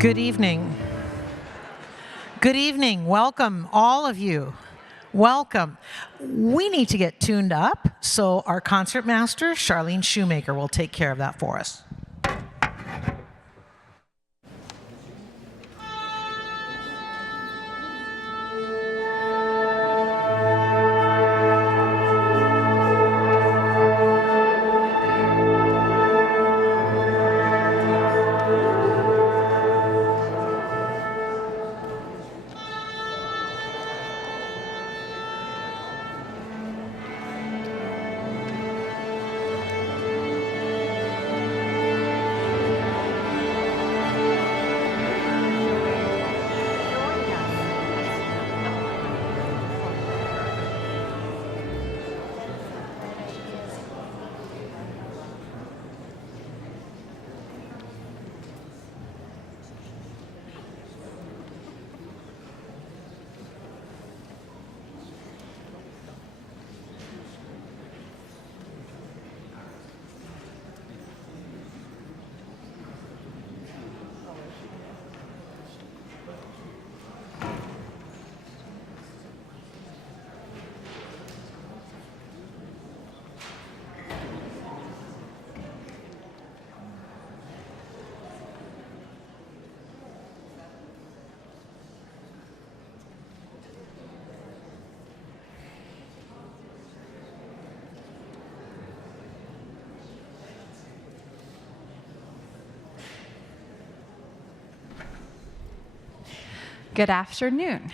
Good evening. Good evening. Welcome, all of you. Welcome. We need to get tuned up, so our concert master, Charlene Shoemaker, will take care of that for us. Good afternoon.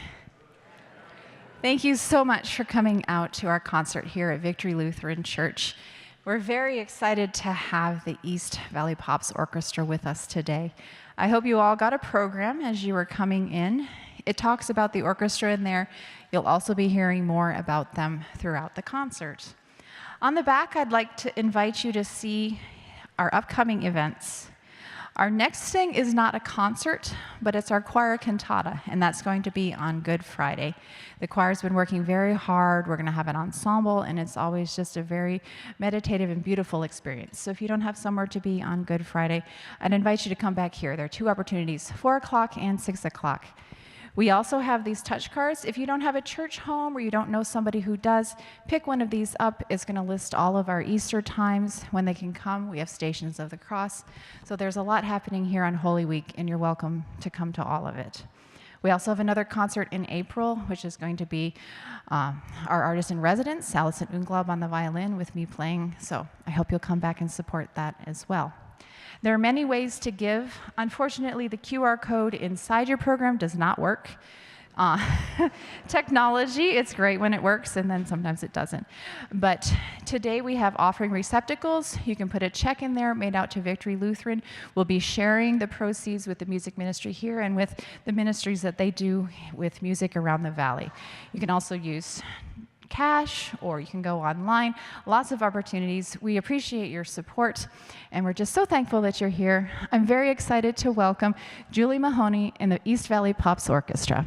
Thank you so much for coming out to our concert here at Victory Lutheran Church. We're very excited to have the East Valley Pops Orchestra with us today. I hope you all got a program as you were coming in. It talks about the orchestra in there. You'll also be hearing more about them throughout the concert. On the back, I'd like to invite you to see our upcoming events. Our next thing is not a concert, but it's our choir cantata, and that's going to be on Good Friday. The choir's been working very hard. We're going to have an ensemble, and it's always just a very meditative and beautiful experience. So if you don't have somewhere to be on Good Friday, I'd invite you to come back here. There are two opportunities, 4 o'clock and 6 o'clock. We also have these touch cards. If you don't have a church home or you don't know somebody who does, pick one of these up. It's going to list all of our Easter times when they can come. We have Stations of the Cross. So there's a lot happening here on Holy Week, and you're welcome to come to all of it. We also have another concert in April, which is going to be our artist in residence, Alison Unglaub on the violin with me playing. So I hope you'll come back and support that as well. There are many ways to give. Unfortunately, the QR code inside your program does not work. Technology, it's great when it works, and then sometimes it doesn't. But today we have offering receptacles. You can put a check in there made out to Victory Lutheran. We'll be sharing the proceeds with the music ministry here and with the ministries that they do with music around the valley. You can also use cash, or you can go online. Lots of opportunities. We appreciate your support, and we're just so thankful that you're here. I'm very excited to welcome Julie Mahoney and the East Valley Pops Orchestra.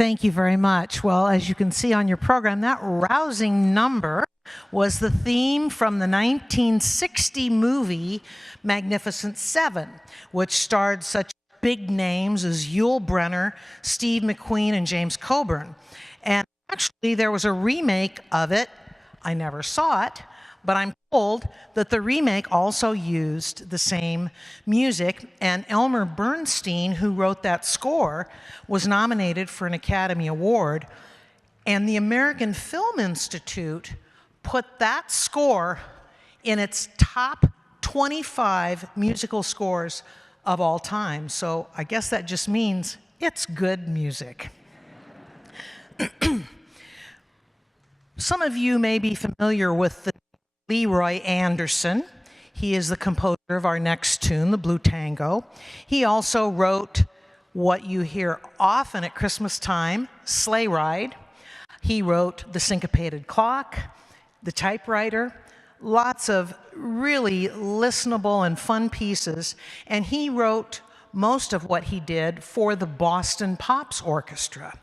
Thank you very much. Well, as you can see on your program, that rousing number was the theme from the 1960 movie Magnificent Seven, which starred such big names as Yul Brynner, Steve McQueen, and James Coburn. And actually, there was a remake of it. I never saw it, but I'm told that the remake also used the same music, and Elmer Bernstein, who wrote that score, was nominated for an Academy Award, and the American Film Institute put that score in its top 25 musical scores of all time. So I guess that just means it's good music. Some of you may be familiar with the Leroy Anderson. He is the composer of our next tune, the Blue Tango. He also wrote what you hear often at Christmas time, Sleigh Ride. He wrote The Syncopated Clock, The Typewriter, lots of really listenable and fun pieces, and he wrote most of what he did for the Boston Pops Orchestra.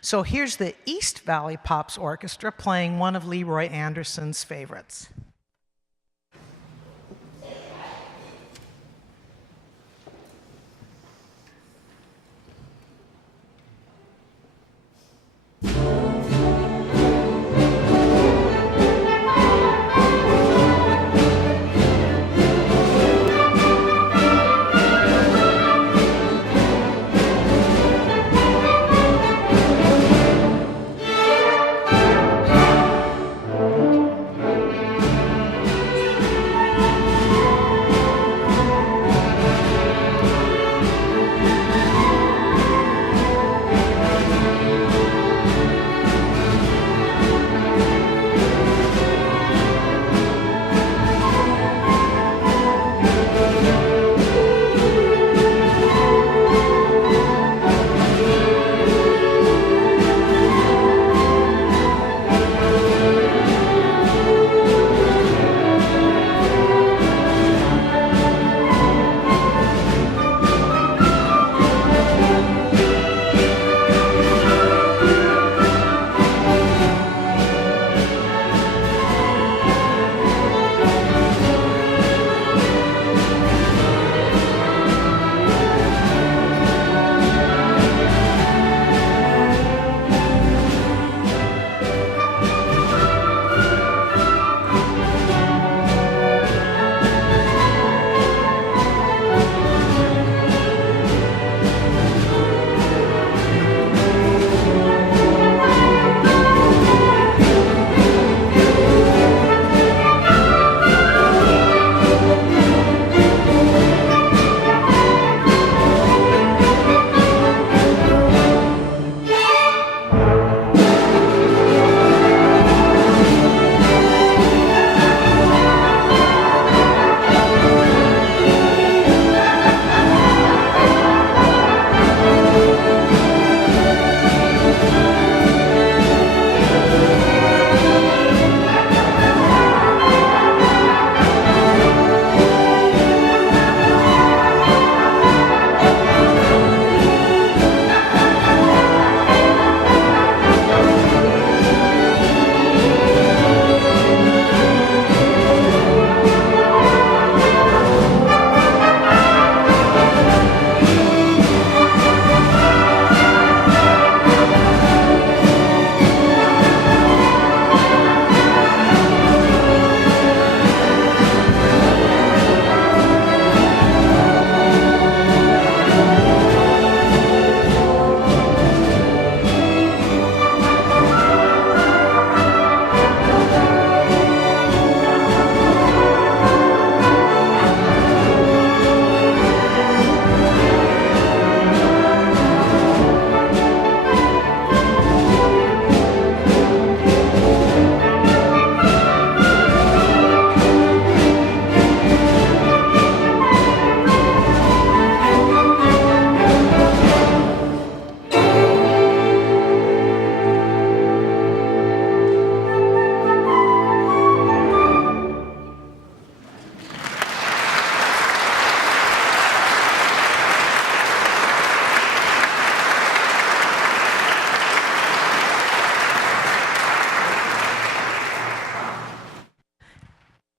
So here's the East Valley Pops Orchestra playing one of Leroy Anderson's favorites.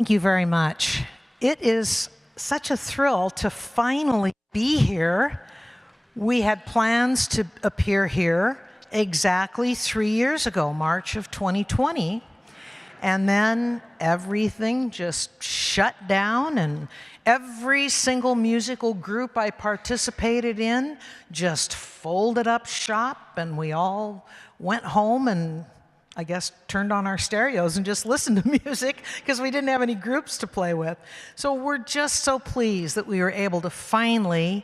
Thank you very much. It is such a thrill to finally be here. We had plans to appear here exactly 3 years ago, March of 2020, and then everything just shut down, and every single musical group I participated in just folded up shop, and we all went home and I guess turned on our stereos and just listened to music because we didn't have any groups to play with. So we're just so pleased that we were able to finally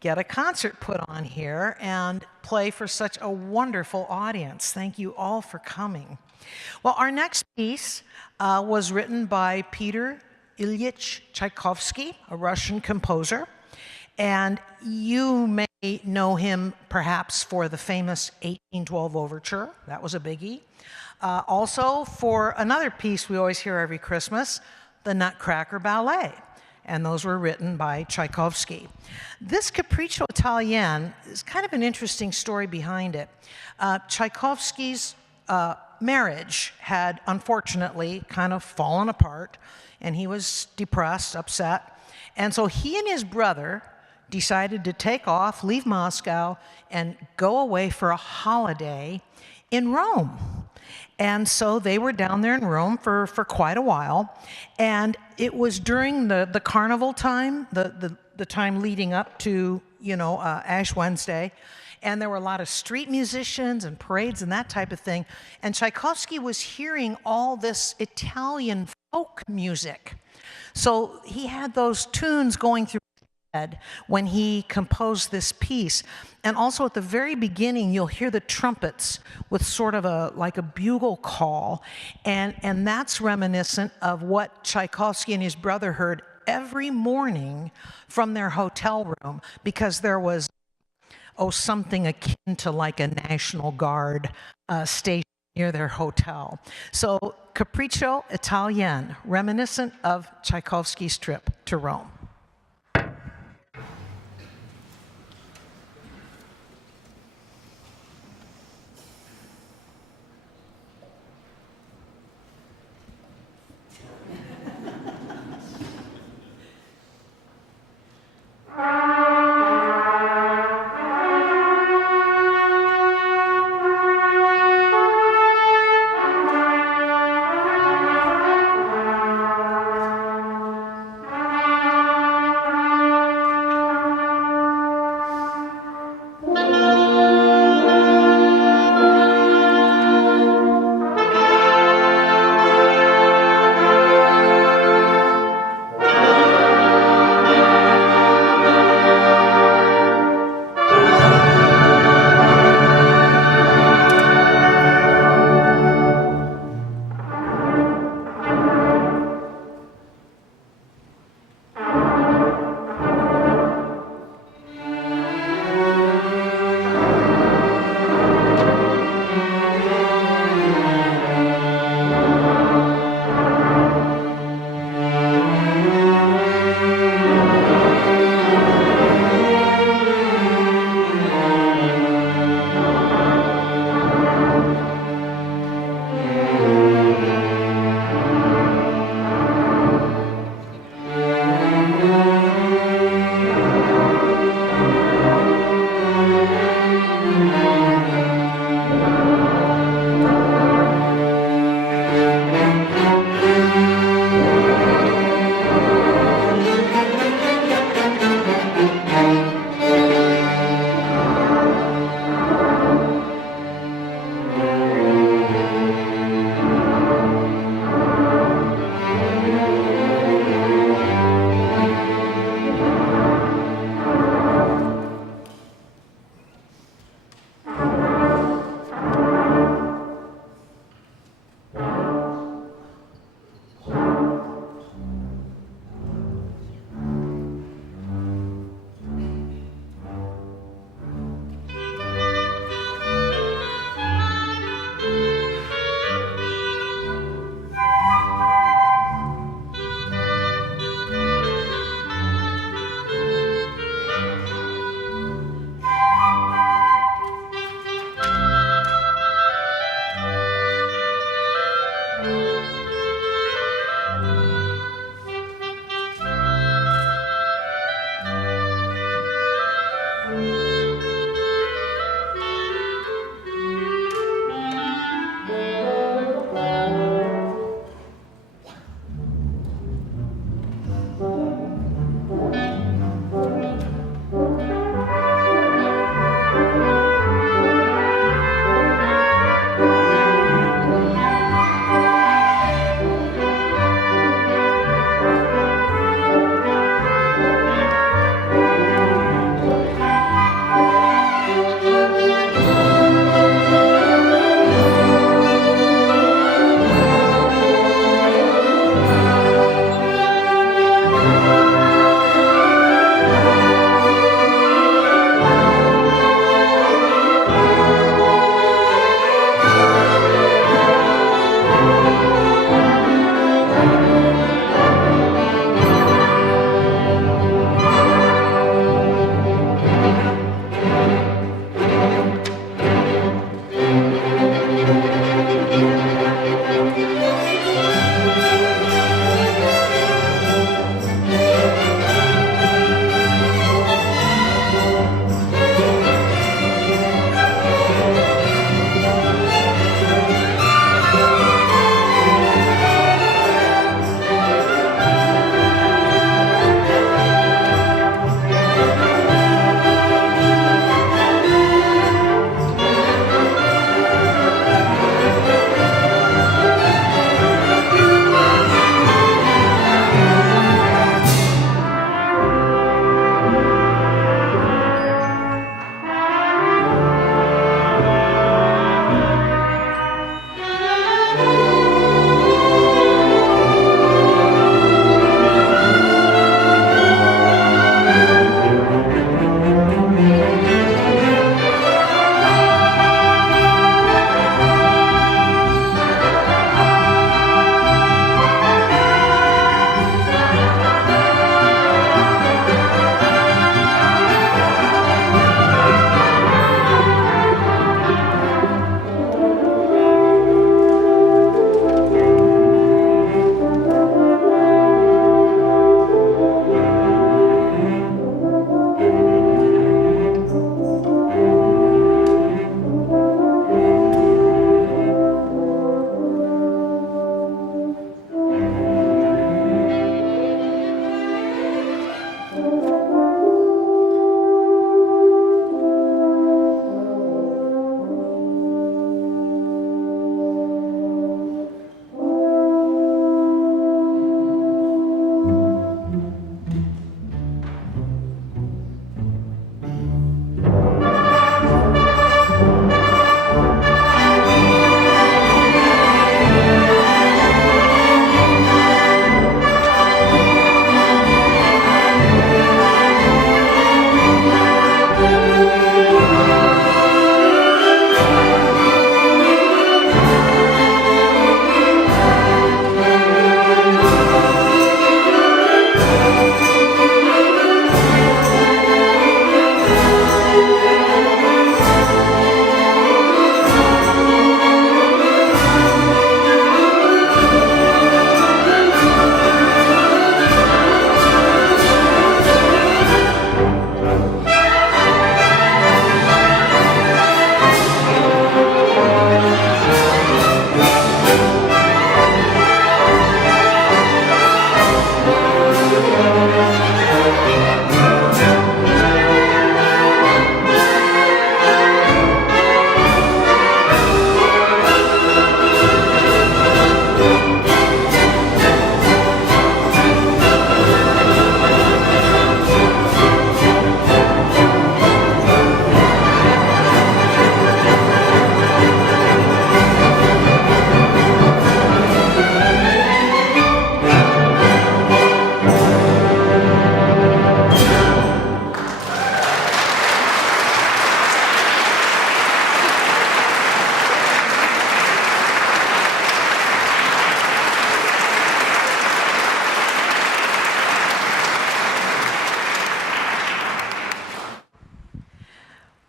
get a concert put on here and play for such a wonderful audience. Thank you all for coming. Well, our next piece was written by Peter Ilyich Tchaikovsky, a Russian composer. And you may know him perhaps for the famous 1812 Overture. That was a biggie. Also for another piece we always hear every Christmas, the Nutcracker Ballet. And those were written by Tchaikovsky. This Capriccio Italien is kind of an interesting story behind it. Tchaikovsky's marriage had unfortunately kind of fallen apart, and he was depressed, upset. And so he and his brother decided to take off, leave Moscow, and go away for a holiday in Rome. And so they were down there in Rome for quite a while. And it was during the carnival time, the time leading up to, Ash Wednesday. And there were a lot of street musicians and parades and that type of thing. And Tchaikovsky was hearing all this Italian folk music. So he had those tunes going through when he composed this piece. And also at the very beginning, you'll hear the trumpets with sort of like a bugle call. And that's reminiscent of what Tchaikovsky and his brother heard every morning from their hotel room, because there was, something akin to like a National Guard station near their hotel. So Capriccio Italien, reminiscent of Tchaikovsky's trip to Rome.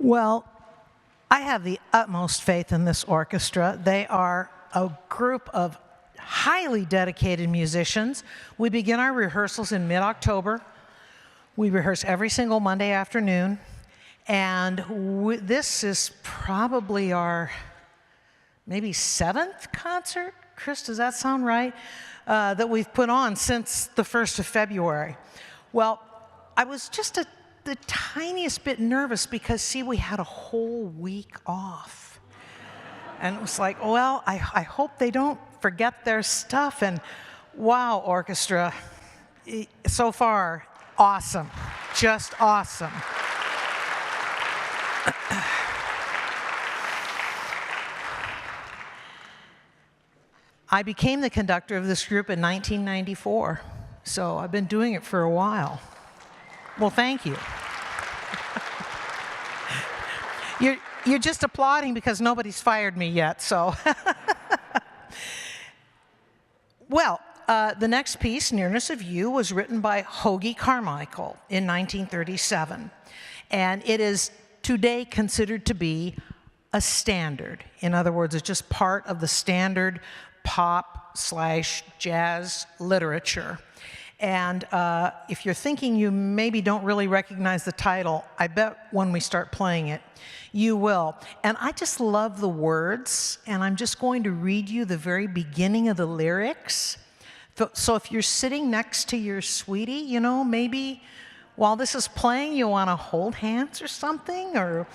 Well, I have the utmost faith in this orchestra. They are a group of highly dedicated musicians. We begin our rehearsals in mid-October. We rehearse every single Monday afternoon. And this is probably our maybe 7th concert. Chris, does that sound right? That we've put on since the 1st of February. Well, I was just the tiniest bit nervous because, see, we had a whole week off. And it was like, well, I hope they don't forget their stuff. And wow, orchestra, so far, awesome, just awesome. I became the conductor of this group in 1994, so I've been doing it for a while. Well, thank you. You're just applauding because nobody's fired me yet, so. Well, the next piece, Nearness of You, was written by Hoagy Carmichael in 1937, and it is today considered to be a standard. In other words, it's just part of the standard pop/jazz literature. And if you're thinking you maybe don't really recognize the title, I bet when we start playing it, you will. And I just love the words, and I'm just going to read you the very beginning of the lyrics. So if you're sitting next to your sweetie, you know, maybe while this is playing, you want to hold hands or something, or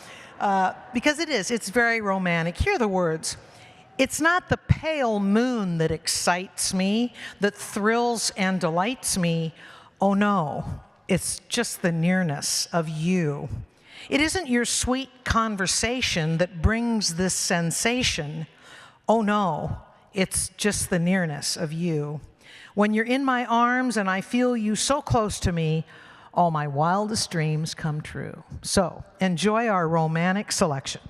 because it's very romantic. Hear the words. It's not the pale moon that excites me, that thrills and delights me. Oh no, it's just the nearness of you. It isn't your sweet conversation that brings this sensation. Oh no, it's just the nearness of you. When you're in my arms and I feel you so close to me, all my wildest dreams come true. So enjoy our romantic selection.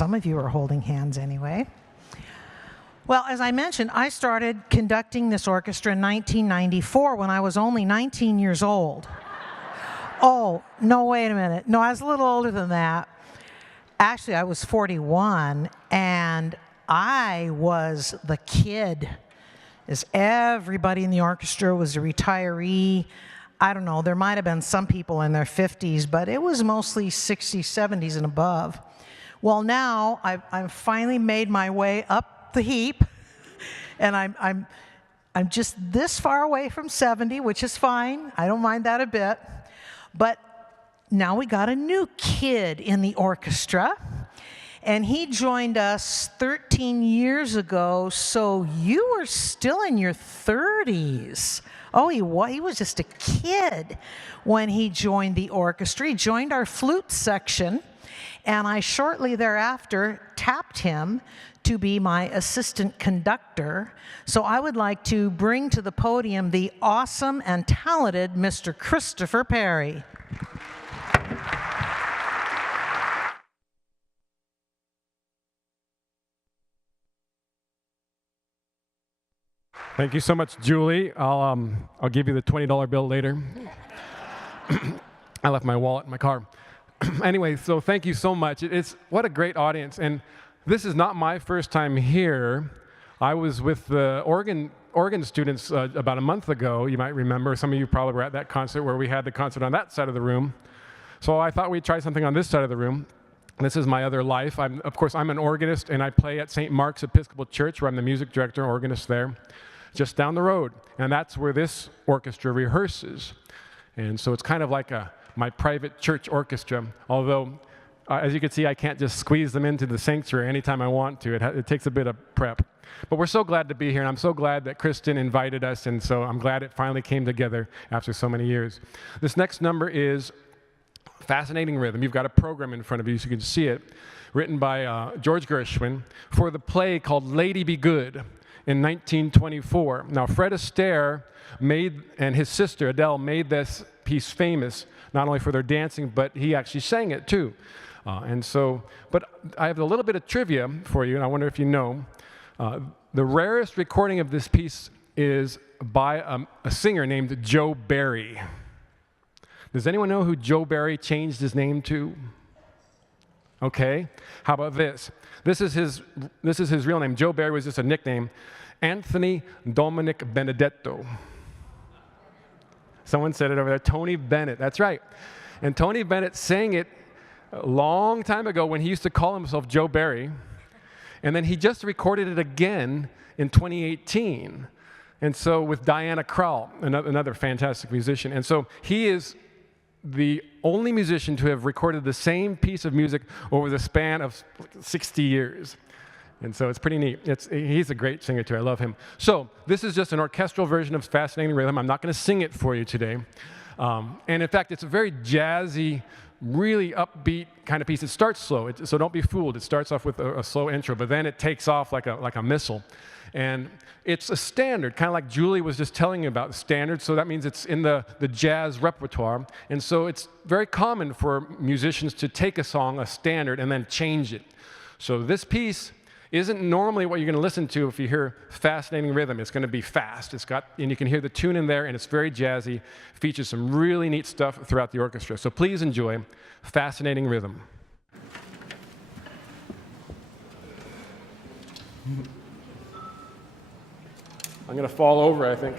some of you are holding hands anyway. Well, as I mentioned, I started conducting this orchestra in 1994 when I was only 19 years old. Oh, no, wait a minute. No, I was a little older than that. Actually, I was 41, and I was the kid, as everybody in the orchestra was a retiree. I don't know, there might have been some people in their 50s, but it was mostly 60s, 70s, and above. Well, now I've finally made my way up the heap, and I'm just this far away from 70, which is fine. I don't mind that a bit. But now we got a new kid in the orchestra, and he joined us 13 years ago, so you were still in your 30s. Oh, he was just a kid when he joined the orchestra. He joined our flute section, and I shortly thereafter tapped him to be my assistant conductor. So I would like to bring to the podium the awesome and talented Mr. Christopher Perry. Thank you so much, Julie. I'll give you the $20 bill later. I left my wallet in my car. Anyway, so thank you so much. What a great audience. And this is not my first time here. I was with the organ students about a month ago. You might remember. Some of you probably were at that concert where we had the concert on that side of the room. So I thought we'd try something on this side of the room. This is my other life. Of course, I'm an organist, and I play at St. Mark's Episcopal Church, where I'm the music director and organist there, just down the road. And that's where this orchestra rehearses. And so it's kind of like my private church orchestra, although as you can see, I can't just squeeze them into the sanctuary anytime I want to. It takes a bit of prep. But we're so glad to be here, and I'm so glad that Kristen invited us, and so I'm glad it finally came together after so many years. This next number is Fascinating Rhythm. You've got a program in front of you so you can see it, written by George Gershwin for the play called Lady Be Good in 1924. Now, Fred Astaire and his sister Adele made this piece famous, not only for their dancing, but he actually sang it too. But I have a little bit of trivia for you, and I wonder if you know. The rarest recording of this piece is by a singer named Joe Barry. Does anyone know who Joe Barry changed his name to? Okay, how about this? This is his real name. Joe Barry was just a nickname. Anthony Dominic Benedetto. Someone said it over there. Tony Bennett, that's right. And Tony Bennett sang it a long time ago when he used to call himself Joe Barry. And then he just recorded it again in 2018. And so with Diana Krall, another fantastic musician. And so he is the only musician to have recorded the same piece of music over the span of 60 years. And so it's pretty neat. He's a great singer too. I love him. So this is just an orchestral version of Fascinating Rhythm. I'm not going to sing it for you today. And in fact, it's a very jazzy, really upbeat kind of piece. It starts slow, so don't be fooled. It starts off with a slow intro, but then it takes off like a missile. And it's a standard, kind of like Julie was just telling you about, standard, so that means it's in the jazz repertoire. And so it's very common for musicians to take a song, a standard, and then change it. So this piece isn't normally what you're going to listen to if you hear Fascinating Rhythm. It's going to be fast. And you can hear the tune in there, and it's very jazzy. Features some really neat stuff throughout the orchestra. So please enjoy Fascinating Rhythm. I'm going to fall over, I think.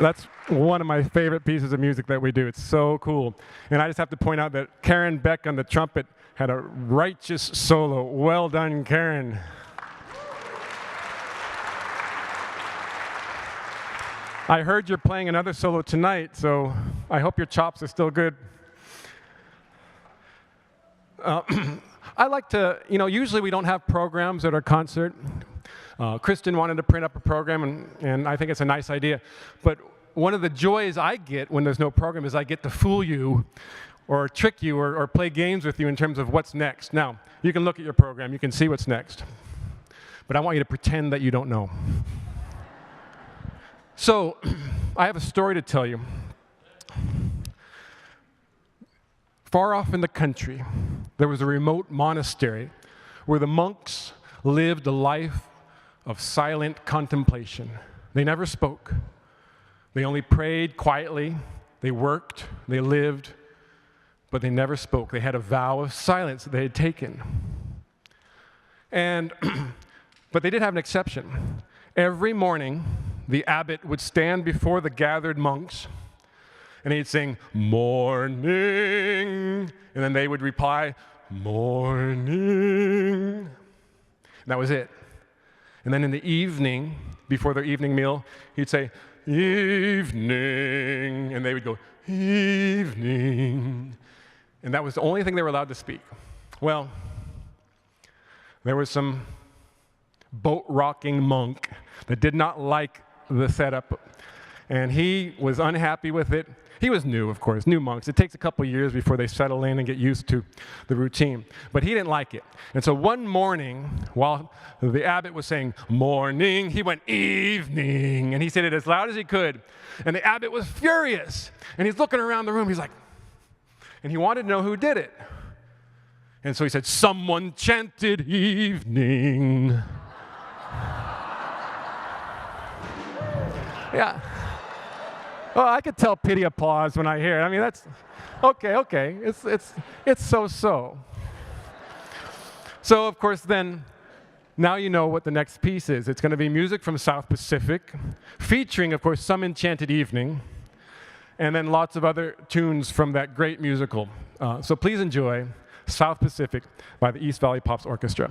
That's one of my favorite pieces of music that we do. It's so cool. And I just have to point out that Karen Beck on the trumpet had a righteous solo. Well done, Karen. I heard you're playing another solo tonight, so I hope your chops are still good. I like to, usually we don't have programs at our concert. Kristen wanted to print up a program, and I think it's a nice idea. But one of the joys I get when there's no program is I get to fool you or trick you or play games with you in terms of what's next. Now, you can look at your program, you can see what's next. But I want you to pretend that you don't know. So, I have a story to tell you. Far off in the country, there was a remote monastery where the monks lived a life of silent contemplation. They never spoke. They only prayed quietly. They worked. They lived. But they never spoke. They had a vow of silence that they had taken. But they did have an exception. Every morning, the abbot would stand before the gathered monks, and he'd sing, "Morning," and then they would reply, "Morning." And that was it. And then in the evening, before their evening meal, he'd say, "Evening," and they would go, "Evening." And that was the only thing they were allowed to speak. Well, there was some boat-rocking monk that did not like the setup, and he was unhappy with it. He was new, of course, new monks. It takes a couple years before they settle in and get used to the routine. But he didn't like it. And so one morning, while the abbot was saying, "Morning," he went, "Evening." And he said it as loud as he could. And the abbot was furious. And he's looking around the room. He's like, and he wanted to know who did it. And so he said, "Someone chanted evening." Yeah. Well, I could tell pity applause when I hear it. I mean, that's okay. It's so-so. So, of course, then, now you know what the next piece is. It's going to be music from South Pacific, featuring, of course, Some Enchanted Evening, and then lots of other tunes from that great musical. So please enjoy South Pacific by the East Valley Pops Orchestra.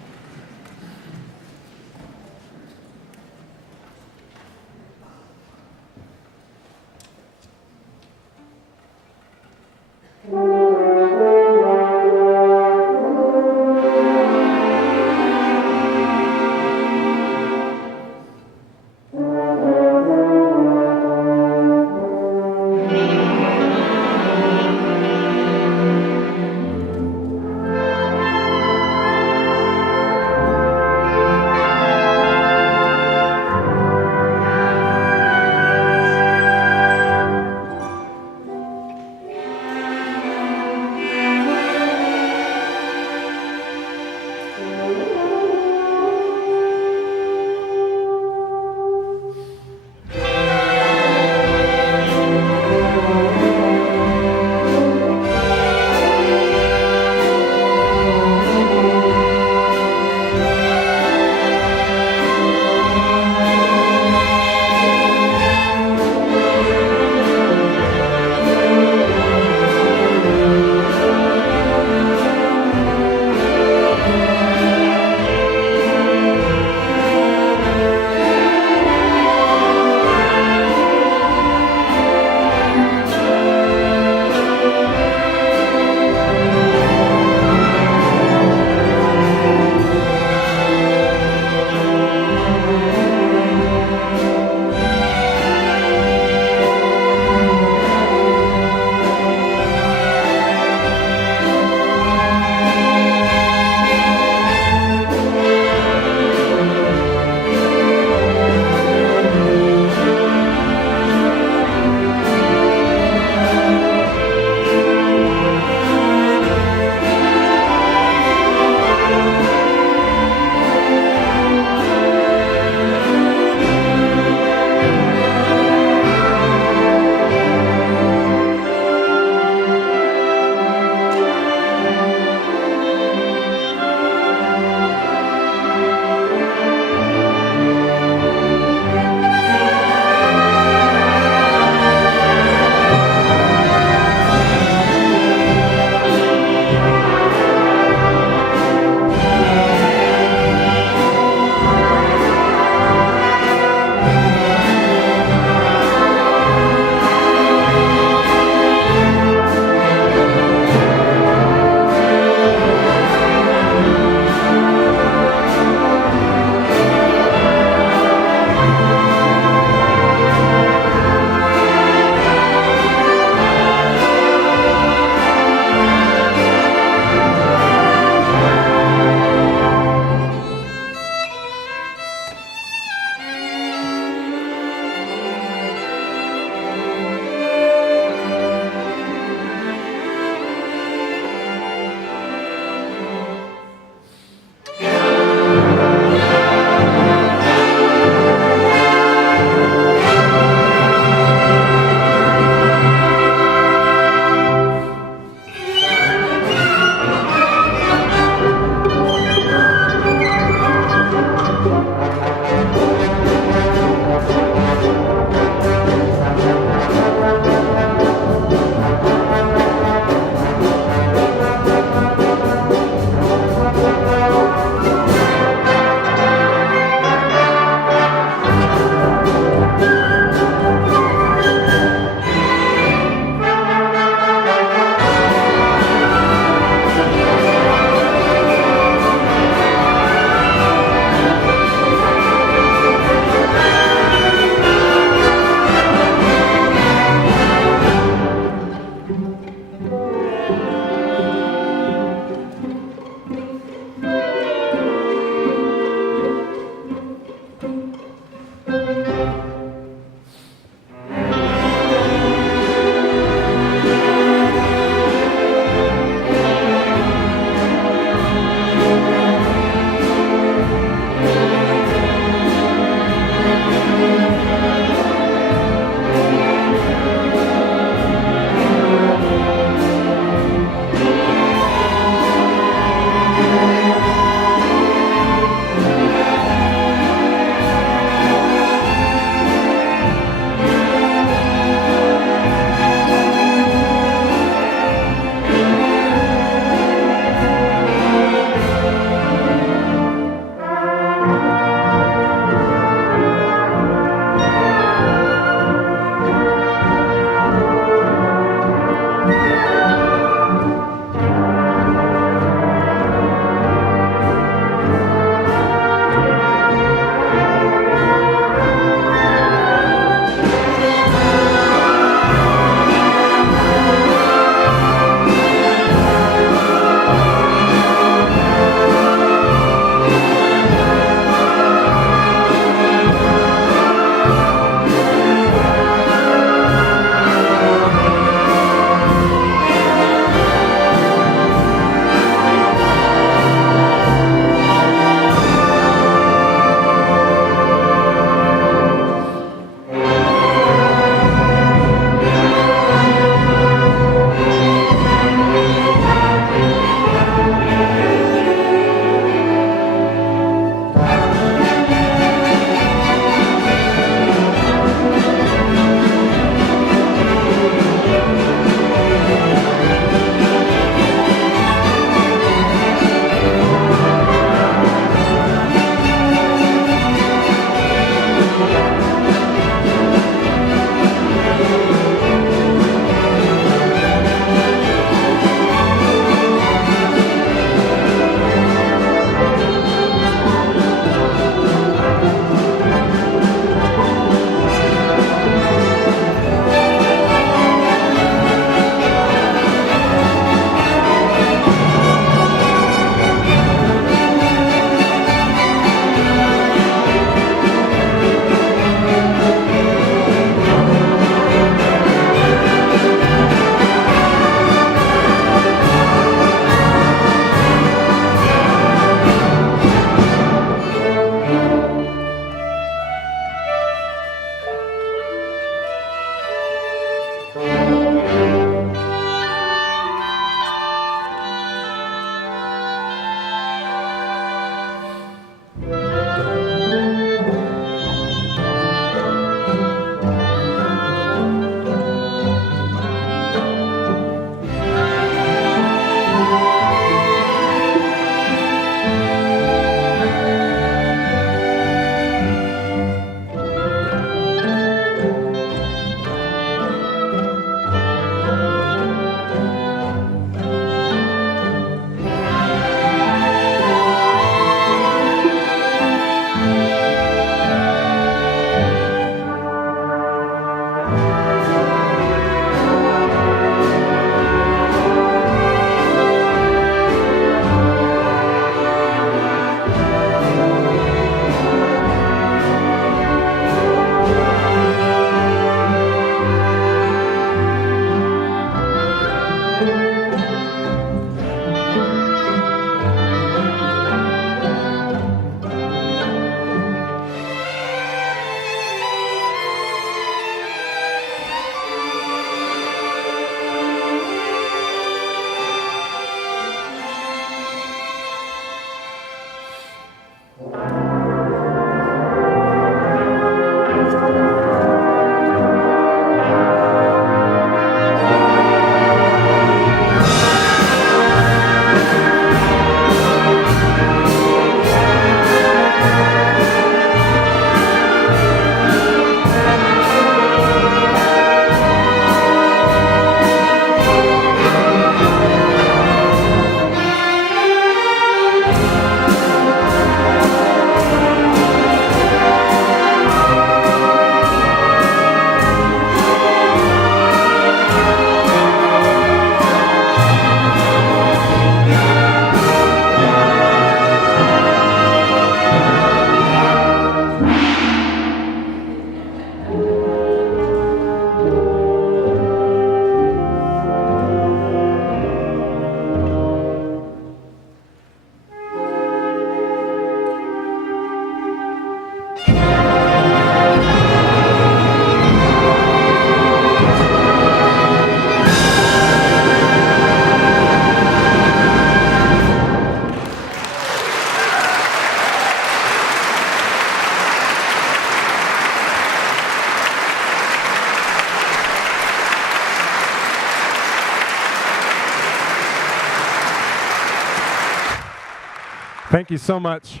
Thank you so much.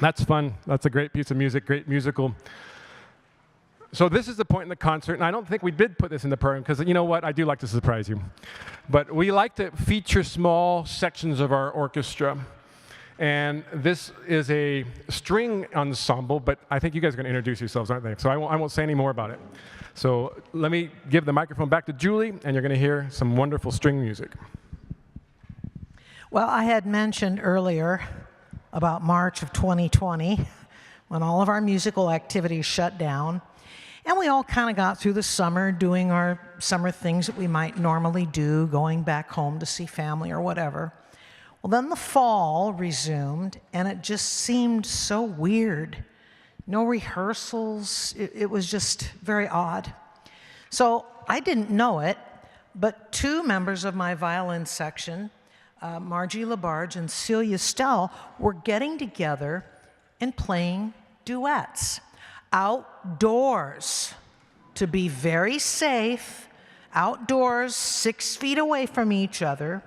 That's fun. That's a great piece of music, great musical. So this is the point in the concert, and I don't think we did put this in the program, because you know what? I do like to surprise you. But we like to feature small sections of our orchestra. And this is a string ensemble, but I think you guys are going to introduce yourselves, aren't they? So I won't say any more about it. So let me give the microphone back to Julie, and you're going to hear some wonderful string music. Well, I had mentioned earlier about March of 2020, when all of our musical activities shut down. And we all kind of got through the summer doing our summer things that we might normally do, going back home to see family or whatever. Well, then the fall resumed, and it just seemed so weird. No rehearsals. It was just very odd. So I didn't know it, but two members of my violin section, Margie Labarge and Celia Stell, were getting together and playing duets. Outdoors, to be very safe, outdoors, 6 feet away from each other.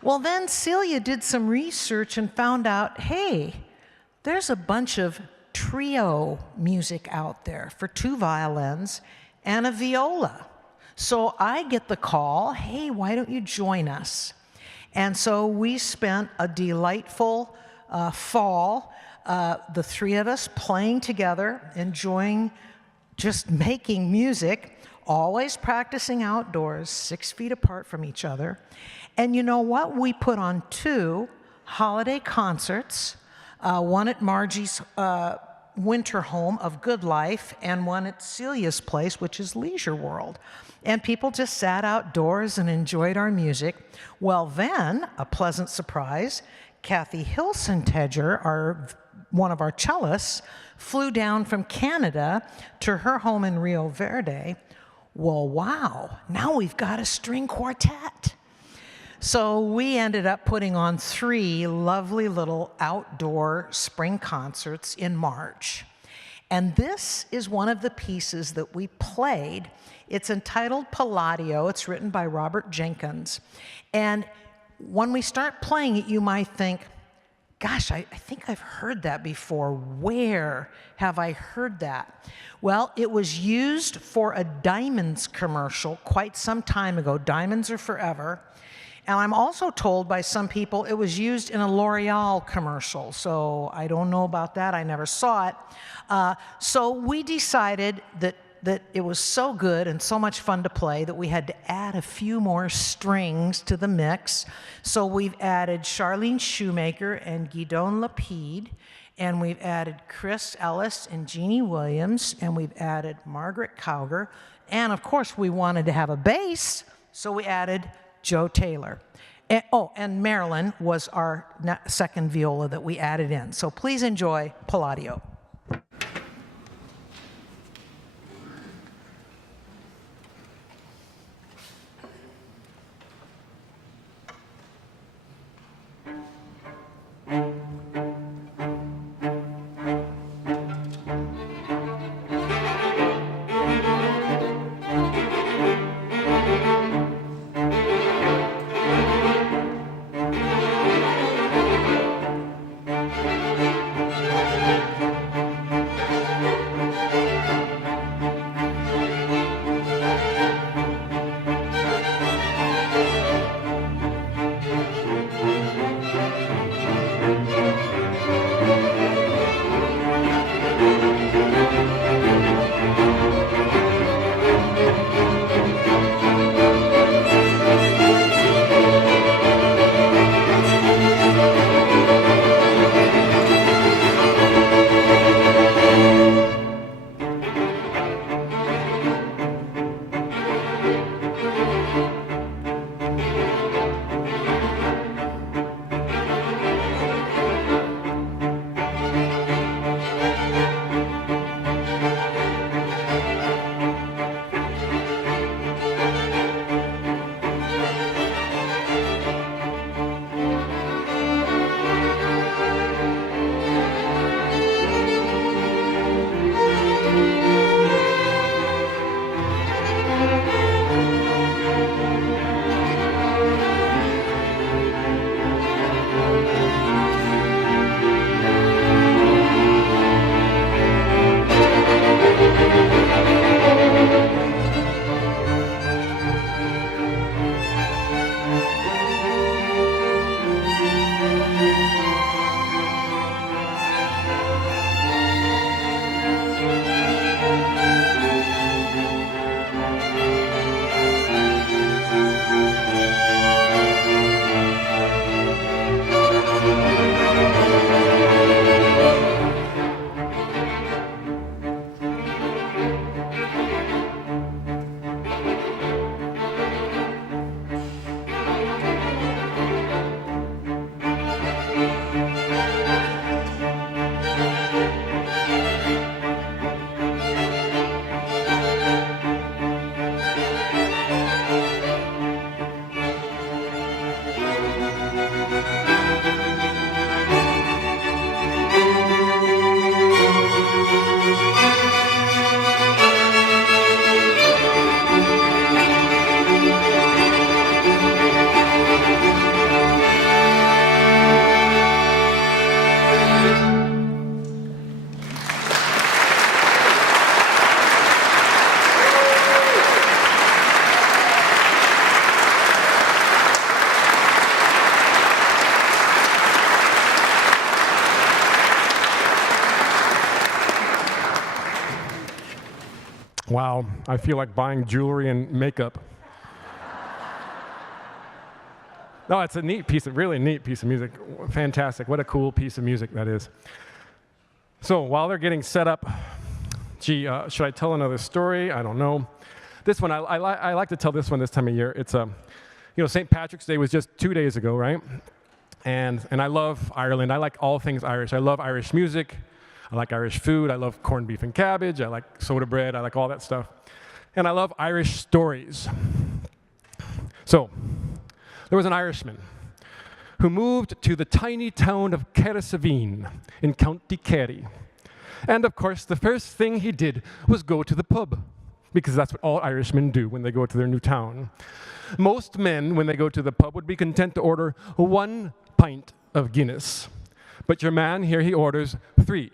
Well, then Celia did some research and found out, hey, there's a bunch of trio music out there for 2 violins and a viola. So I get the call, hey, why don't you join us? And so we spent a delightful fall, the 3 of us playing together, enjoying just making music, always practicing outdoors, 6 feet apart from each other. And you know what? We put on 2 holiday concerts, one at Margie's winter home of Good Life and one at Celia's place, which is Leisure World. And people just sat outdoors and enjoyed our music. Well, then, a pleasant surprise, Kathy Hilson-Tedger, one of our cellists, flew down from Canada to her home in Rio Verde. Well, wow, now we've got a string quartet. So we ended up putting on 3 lovely little outdoor spring concerts in March. And this is one of the pieces that we played. It's entitled Palladio. It's written by Robert Jenkins. And when we start playing it, you might think, gosh, I think I've heard that before. Where have I heard that? Well, it was used for a Diamonds commercial quite some time ago. Diamonds are forever. And I'm also told by some people it was used in a L'Oreal commercial. So I don't know about that. I never saw it. So we decided that it was so good and so much fun to play that we had to add a few more strings to the mix. So we've added Charlene Shoemaker and Guidon Lapide, and we've added Chris Ellis and Jeannie Williams, and we've added Margaret Cowger. And of course, we wanted to have a bass, so we added Joe Taylor. And Marilyn was our second viola that we added in. So please enjoy Palladio. Wow, I feel like buying jewelry and makeup. No, it's a really neat piece of music. Fantastic. What a cool piece of music that is. So while they're getting set up, should I tell another story? I don't know. This one, I like to tell this one this time of year. It's, St. Patrick's Day was just 2 days ago, right? And I love Ireland. I like all things Irish. I love Irish music. I like Irish food. I love corned beef and cabbage. I like soda bread. I like all that stuff. And I love Irish stories. So, there was an Irishman who moved to the tiny town of Carrickaveen in County Kerry. And of course, the first thing he did was go to the pub, because that's what all Irishmen do when they go to their new town. Most men, when they go to the pub, would be content to order 1 pint of Guinness. But your man here, he orders 3.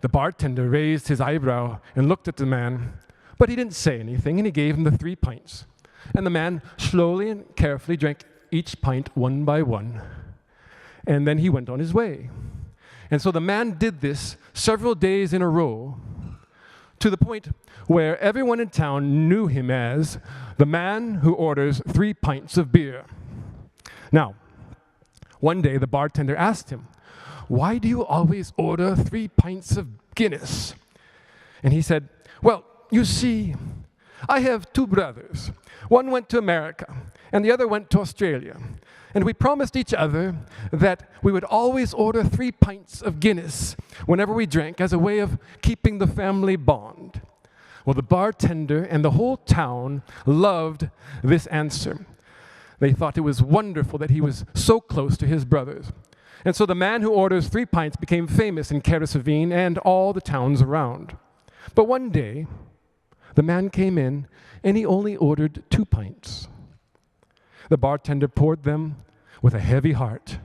The bartender raised his eyebrow and looked at the man, but he didn't say anything, and he gave him the 3 pints. And the man slowly and carefully drank each pint one by one. And then he went on his way. And so the man did this several days in a row, to the point where everyone in town knew him as the man who orders 3 pints of beer. Now, one day the bartender asked him, "Why do you always order 3 pints of Guinness?" And he said, "Well, you see, I have 2 brothers. One went to America, and the other went to Australia. And we promised each other that we would always order 3 pints of Guinness whenever we drank as a way of keeping the family bond." Well, the bartender and the whole town loved this answer. They thought it was wonderful that he was so close to his brothers. And so the man who orders 3 pints became famous in Carrickaveen and all the towns around. But one day, the man came in and he only ordered 2 pints. The bartender poured them with a heavy heart.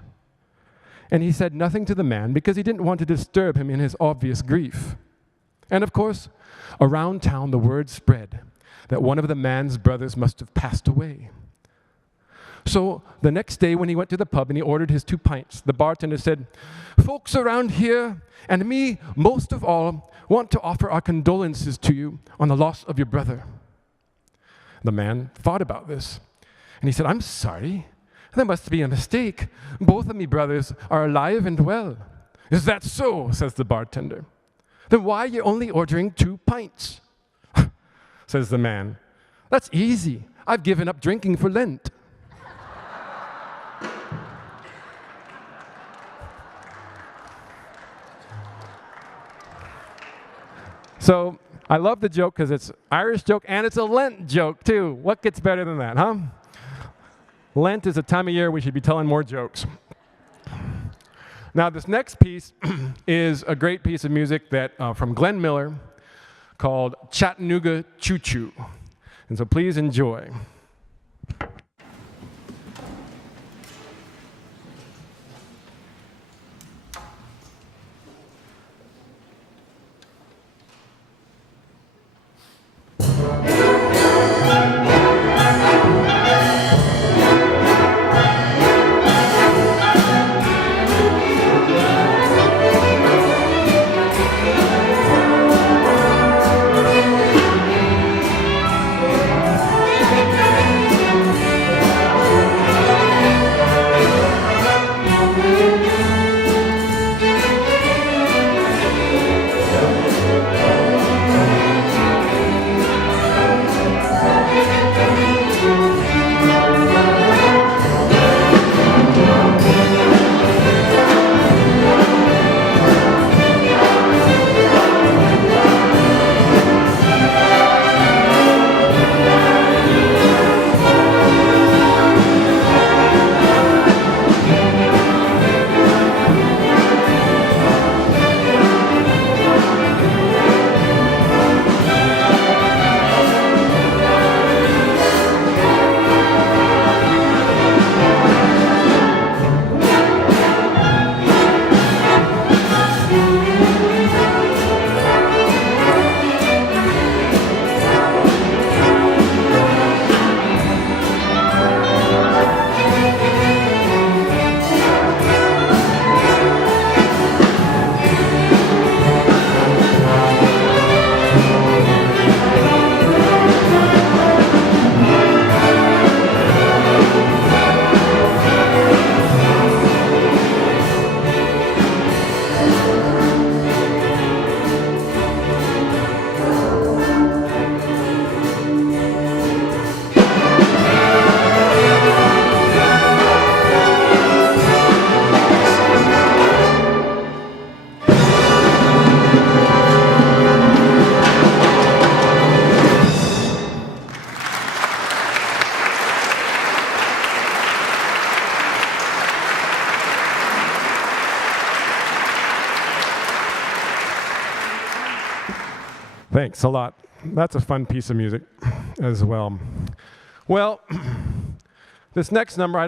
And he said nothing to the man because he didn't want to disturb him in his obvious grief. And of course, around town the word spread that one of the man's brothers must have passed away. So the next day when he went to the pub and he ordered his 2 pints, the bartender said, "Folks around here, and me most of all, want to offer our condolences to you on the loss of your brother." The man thought about this, and he said, "I'm sorry. There must be a mistake. Both of me brothers are alive and well." "Is that so?" says the bartender. "Then why are you only ordering 2 pints?" says the man. "That's easy. I've given up drinking for Lent." So I love the joke because it's Irish joke and it's a Lent joke too. What gets better than that, huh? Lent is a time of year we should be telling more jokes. Now this next piece is a great piece of music that from Glenn Miller called Chattanooga Choo. And so please enjoy. Thanks a lot. That's a fun piece of music as well. Well, this next number,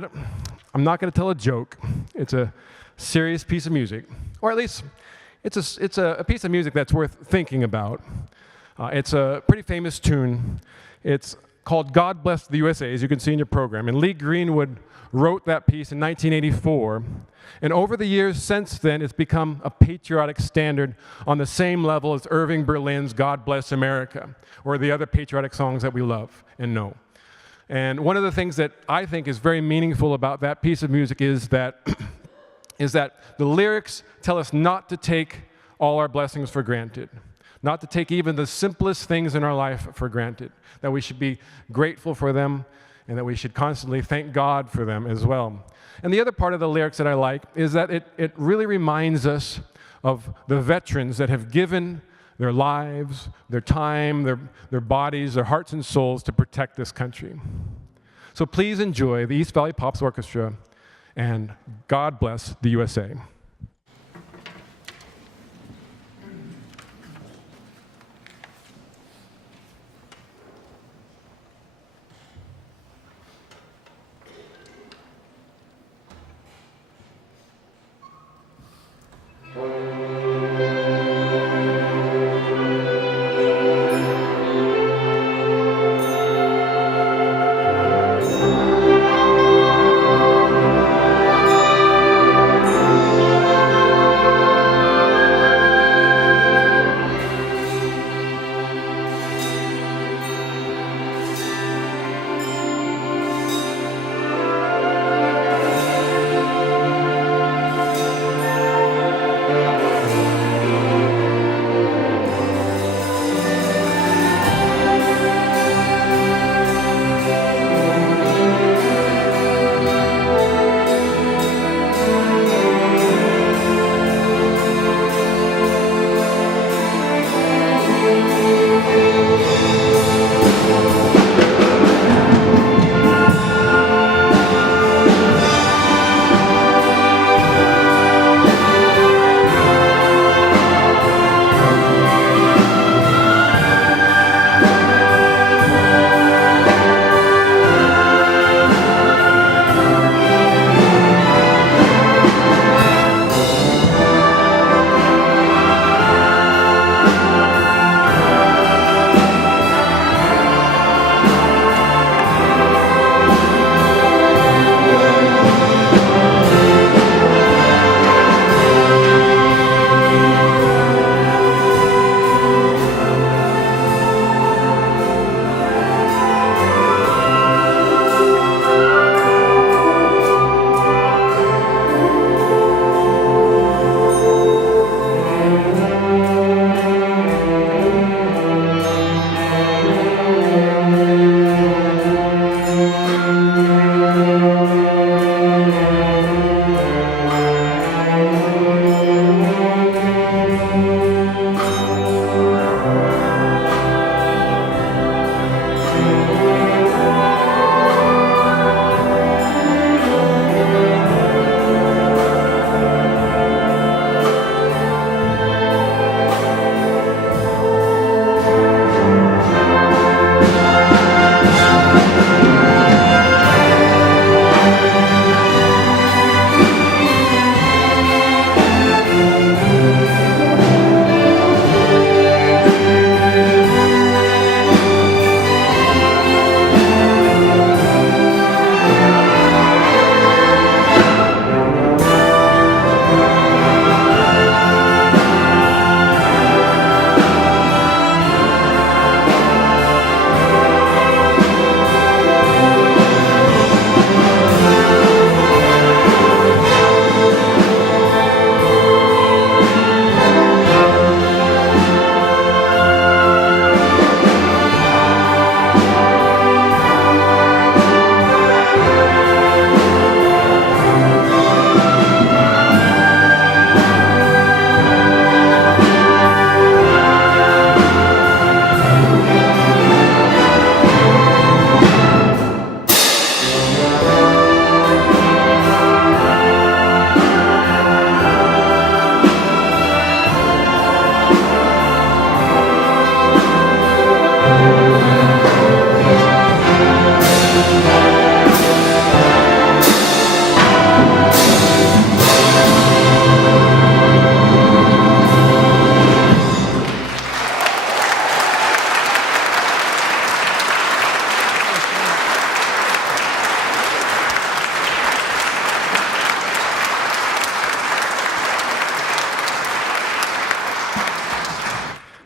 I'm not going to tell a joke. It's a serious piece of music, or at least it's a piece of music that's worth thinking about. It's a pretty famous tune. It's called God Bless the USA, as you can see in your program. And Lee Greenwood wrote that piece in 1984. And over the years since then, it's become a patriotic standard on the same level as Irving Berlin's God Bless America, or the other patriotic songs that we love and know. And one of the things that I think is very meaningful about that piece of music is that the lyrics tell us not to take all our blessings for granted, not to take even the simplest things in our life for granted, that we should be grateful for them and that we should constantly thank God for them as well. And the other part of the lyrics that I like is that it really reminds us of the veterans that have given their lives, their time, their bodies, their hearts and souls to protect this country. So please enjoy the East Valley Pops Orchestra and God Bless the USA.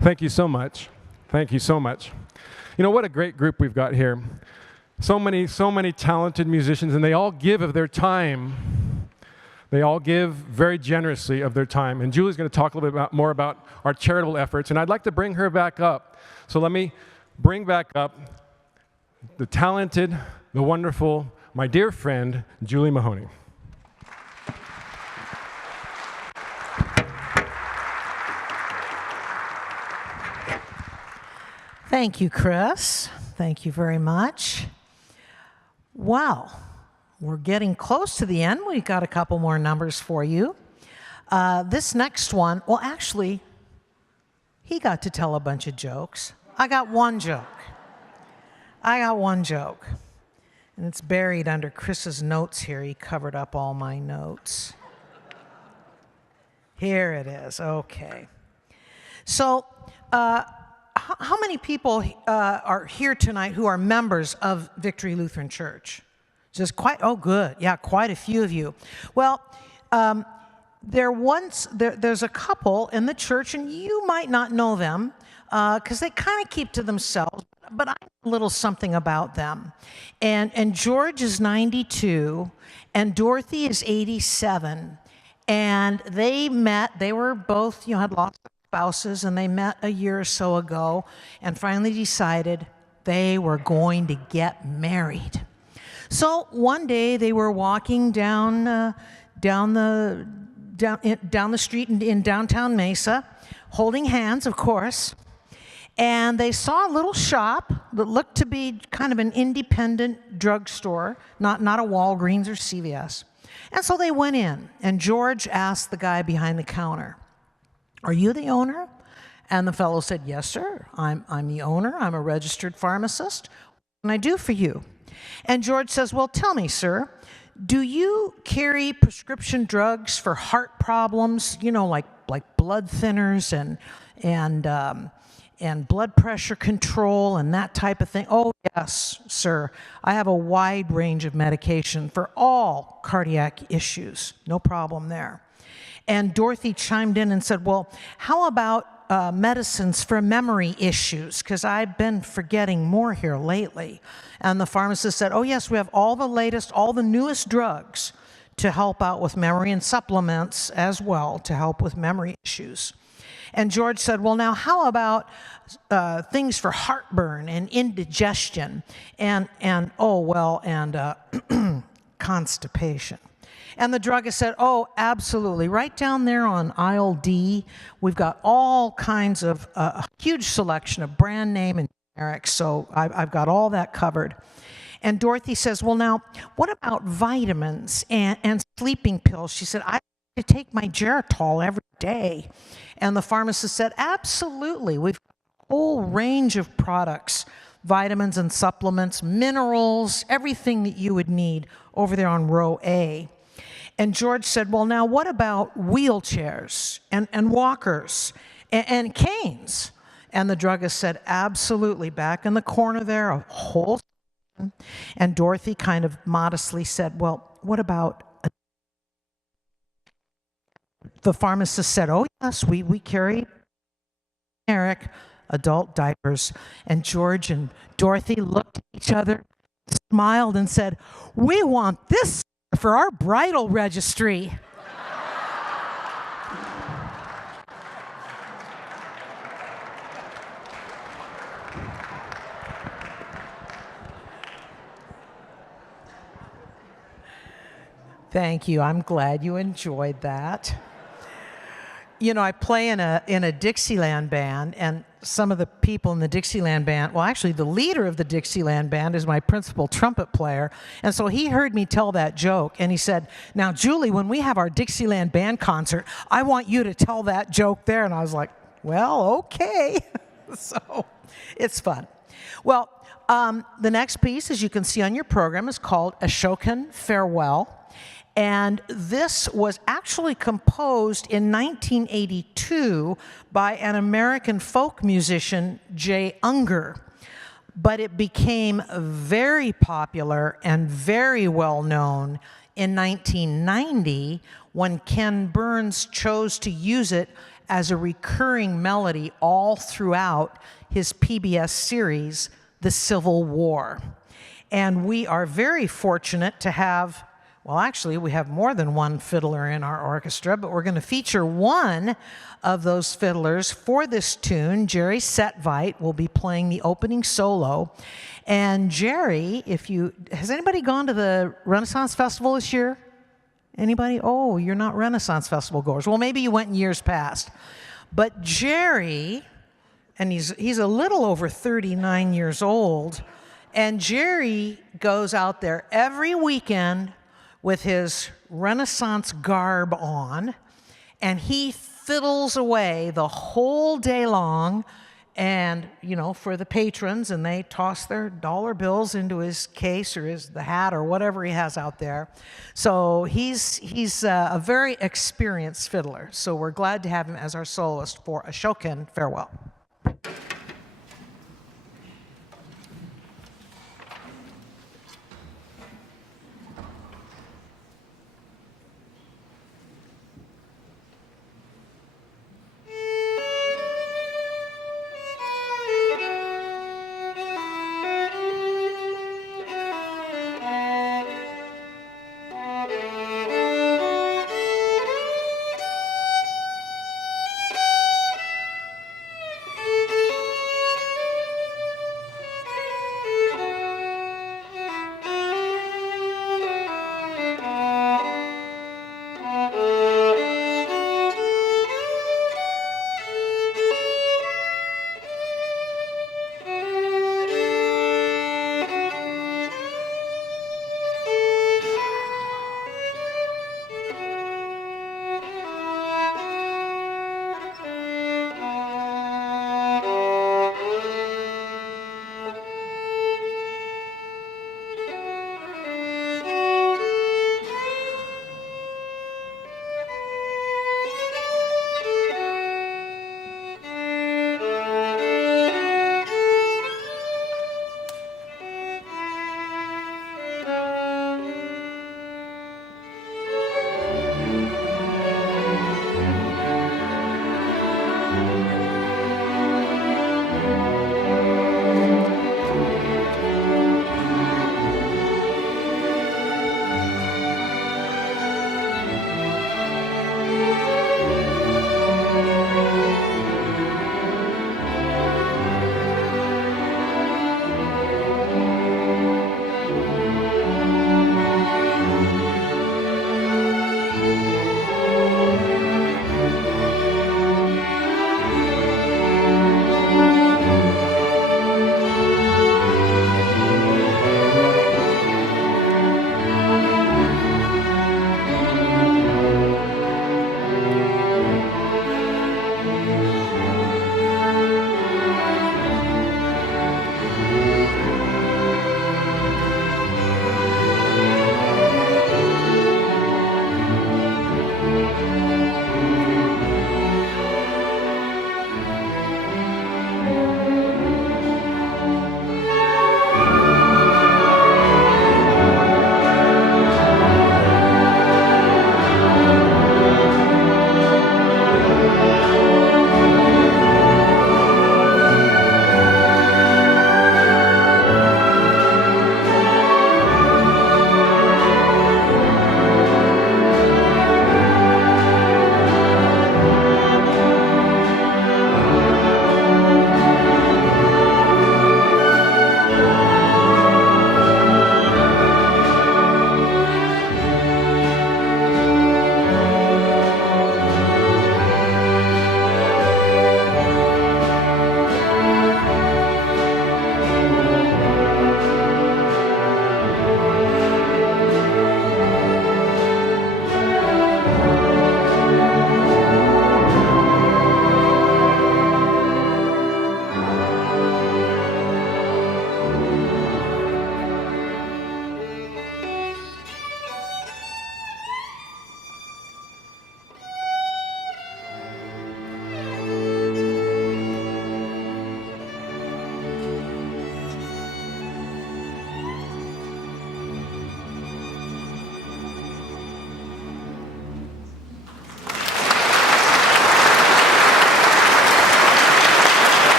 Thank you so much. Thank you so much. You know, what a great group we've got here. So many talented musicians, and they all give of their time. They all give very generously of their time. And Julie's going to talk a little bit more about our charitable efforts, and I'd like to bring her back up. So let me bring back up the talented, the wonderful, my dear friend, Julie Mahoney. Thank you, Chris. Thank you very much. Well, we're getting close to the end. We've got a couple more numbers for you. This next one, well, actually, he got to tell a bunch of jokes. I got one joke. And it's buried under Chris's notes here. He covered up all my notes. Here it is. Okay. So, how many people are here tonight who are members of Victory Lutheran Church? Just quite, oh good, yeah, quite a few of you. Well, there's a couple in the church, and you might not know them because they kind of keep to themselves, but I know a little something about them. And George is 92, and Dorothy is 87, and they were both, had lost spouses, and they met a year or so ago and finally decided they were going to get married. So one day they were walking down the street in downtown Mesa, holding hands, of course, and they saw a little shop that looked to be kind of an independent drugstore, not a Walgreens or CVS. And so they went in, and George asked the guy behind the counter, "Are you the owner?" And the fellow said, "Yes, sir. I'm the owner. I'm a registered pharmacist. What can I do for you?" And George says, "Well, tell me, sir, do you carry prescription drugs for heart problems, like blood thinners and blood pressure control and that type of thing?" "Oh, yes, sir. I have a wide range of medication for all cardiac issues. No problem there." And Dorothy chimed in and said, "Well, how about medicines for memory issues? Because I've been forgetting more here lately." And the pharmacist said, "Oh, yes, we have all the newest drugs to help out with memory, and supplements as well to help with memory issues." And George said, "Well, now, how about things for heartburn and indigestion and constipation?" And the druggist said, "Oh, absolutely. Right down there on aisle D, we've got all kinds of, a huge selection of brand name and generics, so I've got all that covered." And Dorothy says, "Well, now, what about vitamins and sleeping pills?" She said, "I have to take my Geritol every day." And the pharmacist said, "Absolutely. We've got a whole range of products, vitamins and supplements, minerals, everything that you would need over there on row A." And George said, "Well, now, what about wheelchairs and walkers and canes?" And the druggist said, "Absolutely. Back in the corner there, a whole section." And Dorothy kind of modestly said, "Well, what about..." The pharmacist said, "Oh, yes, we carry generic adult diapers." And George and Dorothy looked at each other, smiled, and said, "We want this for our bridal registry." Thank you. I'm glad you enjoyed that. I play in a Dixieland band, and some of the people in the Dixieland band, well, actually, the leader of the Dixieland band is my principal trumpet player, and so he heard me tell that joke, and he said, "Now, Julie, when we have our Dixieland band concert, I want you to tell that joke there." And I was like, "Well, okay." So it's fun. Well, the next piece, as you can see on your program, is called Ashokan Farewell. And this was actually composed in 1982 by an American folk musician, Jay Unger. But it became very popular and very well known in 1990 when Ken Burns chose to use it as a recurring melody all throughout his PBS series, The Civil War. And we are very fortunate to have, well, actually, we have more than one fiddler in our orchestra, but we're going to feature one of those fiddlers for this tune. Jerry Setvite will be playing the opening solo. And Jerry, has anybody gone to the Renaissance Festival this year? Anybody? Oh, you're not Renaissance Festival goers. Well, maybe you went in years past. But Jerry, and he's a little over 39 years old, and Jerry goes out there every weekend with his Renaissance garb on, and he fiddles away the whole day long, and for the patrons, and they toss their dollar bills into his case or the hat or whatever he has out there. So he's a very experienced fiddler. So we're glad to have him as our soloist for Ashokan Farewell.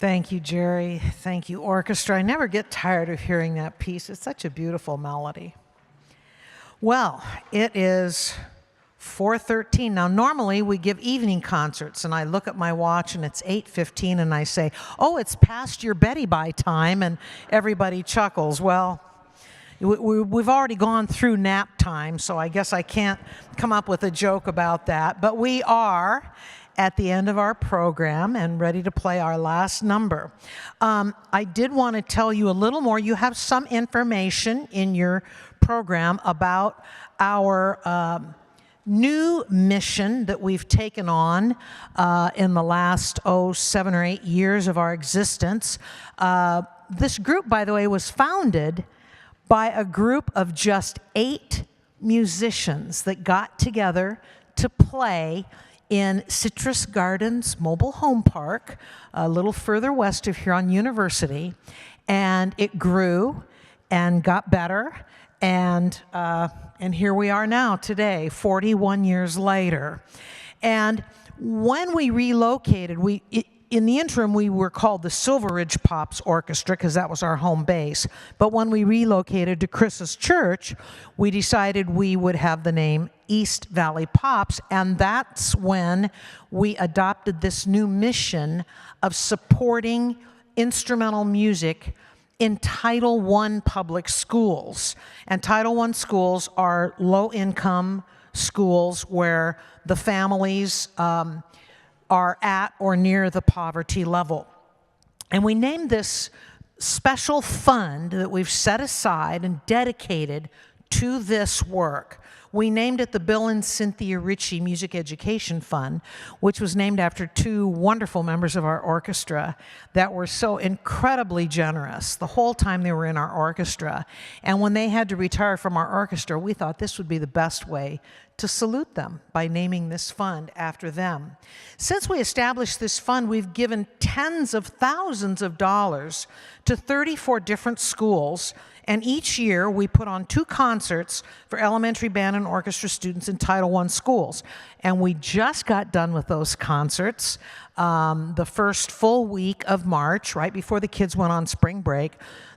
Thank you, Jerry. Thank you, orchestra. I never get tired of hearing that piece. It's such a beautiful melody. Well, it is 4:13. Now, normally we give evening concerts, and I look at my watch and it's 8:15, and I say, oh, it's past your Betty Bye time, and everybody chuckles. Well, we've already gone through nap time, so I guess I can't come up with a joke about that. But we are at the end of our program and ready to play our last number. I did want to tell you a little more. You have some information in your program about our new mission that we've taken on in the last, 7 or 8 years of our existence. This group, by the way, was founded by a group of just 8 musicians that got together to play in Citrus Gardens Mobile Home Park, a little further west of here on University. And it grew and got better, and here we are now today, 41 years later. And when we relocated, in the interim, we were called the Silver Ridge Pops Orchestra because that was our home base. But when we relocated to Chris's church, we decided we would have the name East Valley Pops, and that's when we adopted this new mission of supporting instrumental music in Title I public schools. And Title I schools are low-income schools where the families are at or near the poverty level. And we named this special fund that we've set aside and dedicated to this work. We named it the Bill and Cynthia Richey Music Education Fund, which was named after 2 wonderful members of our orchestra that were so incredibly generous the whole time they were in our orchestra. And when they had to retire from our orchestra, we thought this would be the best way to salute them by naming this fund after them. Since we established this fund, we've given tens of thousands of dollars to 34 different schools, and each year we put on 2 concerts for elementary band and orchestra students in Title I schools. And we just got done with those concerts the first full week of March, right before the kids went on spring break.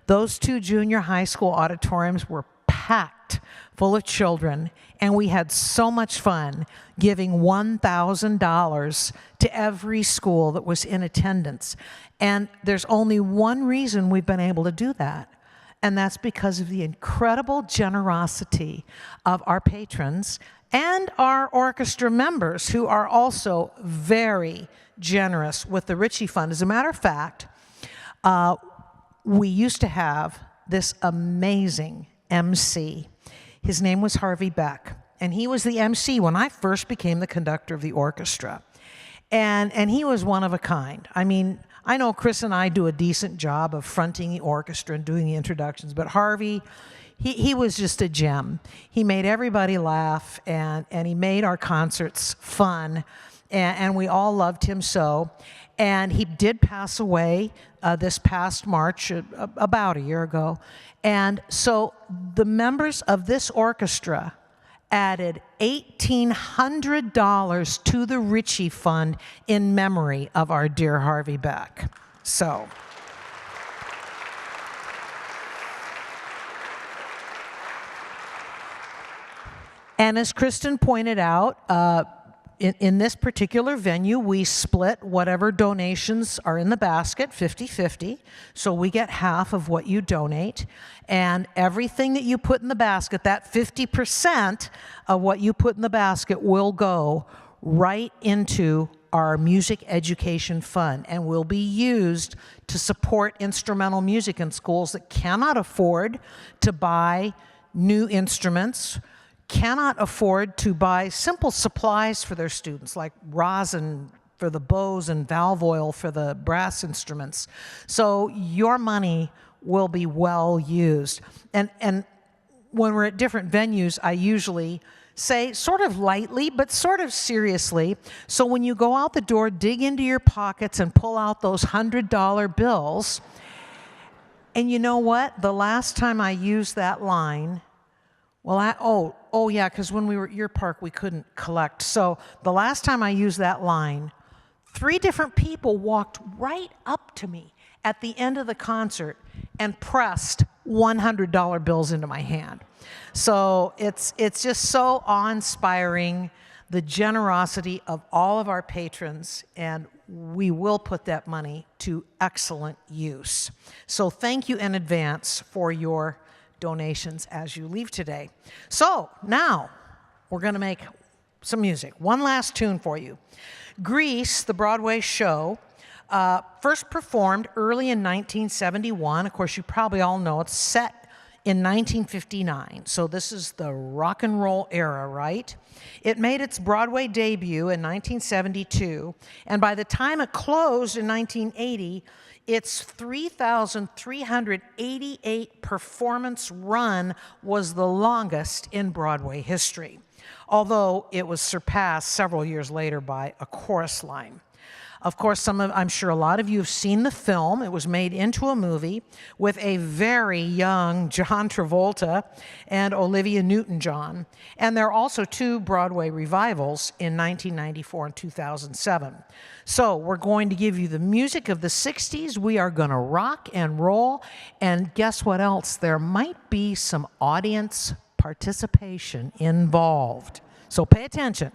Those 2 junior high school auditoriums were packed full of children, and we had so much fun giving $1,000 to every school that was in attendance. And there's only one reason we've been able to do that, and that's because of the incredible generosity of our patrons and our orchestra members, who are also very generous with the Richey Fund. As a matter of fact, we used to have this amazing MC. His name was Harvey Beck, and he was the MC when I first became the conductor of the orchestra. And he was one of a kind. I mean, I know Chris and I do a decent job of fronting the orchestra and doing the introductions, but Harvey, he was just a gem. He made everybody laugh, and he made our concerts fun, and we all loved him so. And he did pass away this past March, about a year ago. And so the members of this orchestra added $1,800 to the Richey Fund in memory of our dear Harvey Beck. So, and as Kristen pointed out, in this particular venue, we split whatever donations are in the basket, 50-50, so we get half of what you donate, and everything that you put in the basket, that 50% of what you put in the basket will go right into our music education fund and will be used to support instrumental music in schools that cannot afford to buy new instruments, cannot afford to buy simple supplies for their students, like rosin for the bows and valve oil for the brass instruments. So your money will be well used. And when we're at different venues, I usually say, sort of lightly, but sort of seriously, so when you go out the door, dig into your pockets and pull out those $100 bills. And you know what? The last time I used that line, well, oh yeah, because when we were at your park, we couldn't collect. So the last time I used that line, 3 different people walked right up up to me at the end of the concert and pressed $100 bills into my hand. So it's just so awe-inspiring, the generosity of all of our patrons, and we will put that money to excellent use. So thank you in advance for your donations as you leave today. So now we're going to make some music. One last tune for you. Grease, the Broadway show, first performed early in 1971. Of course, you probably all know it's set in 1959. So this is the rock and roll era, right? It made its Broadway debut in 1972, and by the time it closed in 1980, its 3,388 performance run was the longest in Broadway history, although it was surpassed several years later by A Chorus Line. Of course, I'm sure a lot of you have seen the film. It was made into a movie with a very young John Travolta and Olivia Newton-John. And there are also 2 Broadway revivals in 1994 and 2007. So we're going to give you the music of the 60s. We are going to rock and roll. And guess what else? There might be some audience participation involved. So pay attention.